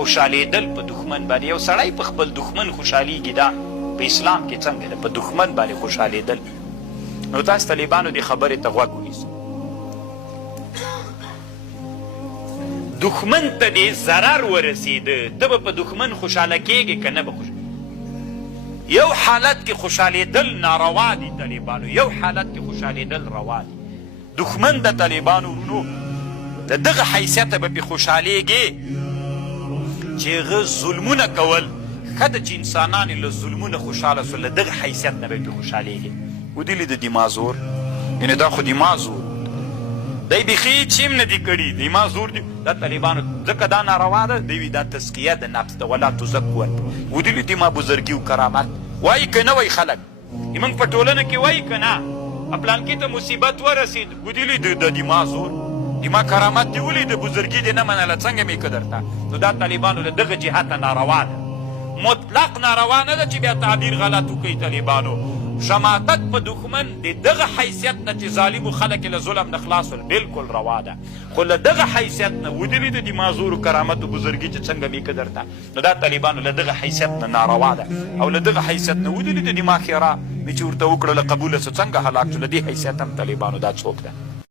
خوشحالېدل په دښمن باندې. یو سړی په خپل دښمن خوشحالېږي، دا په اسلام کې څنګه ده؟ په دښمن باندې خوشحالېدل. نو تاسو طالبانو دې خبرې ته غوږ ونیسئ. دښمن ته دې ضرر ورسېده، ته به په دښمن خوشحاله کېږې که نه به خوشحاله؟ یو حالت کې خوشحالېدل ناروا دي طالبانو، یو حالت کې خوشحالېدل روا دي. دښمن د طالبانو ورونو د دغه حیثیته به پې خوشحالېږې چې هغه ظلمونه کول. ښه ده چې انسانان یې له ظلمونه خوشحاله سول، له دغه حیثیت نه به پې خوشحالېږې. ودلي د دما زور، یعنې دا خو دما زور دی، بیخي هېڅ هم نه دي کړي، دما زور دي. دا طالبانو ځکه دا ناروا ده، دوی دا تزکیه د نفس ده، ولا تزکو انفسکم. ودلي دما بزرګي و کرامت وایي که نه وایي خلک؟ زموږ په ټولنه کې وایي که نه؟ پلانکي ته مصیبت ورسېد، ودلي د دما زور، دما کرامت دې ولیده، بزرګي دې نه منله، څنګه مې که درته؟ نو دا طالبانو له دغه جهته ناروا ده، مطلق ناروا نه ده چې بیا تعبیر غلط وکړي طالبانو. شماتت په دښمن د دغه حیثیت نه چې ظالمو خلک له ظلم نه خلاص ول، بلکل روا ده. خو له دغه حیثیت نه ودلي د دمازور و کرامت و بزرګي چې څنګه مې که درته، نو دا طالبانو له دغه حیثیت نه ناروا ده. او له دغه حیثیت نه ودلي د دما خیره مې چې ورته وکړله قبوله سو، څنګه هلاک شو. له دې حیثیت هم طالبانو دا څوک ده؟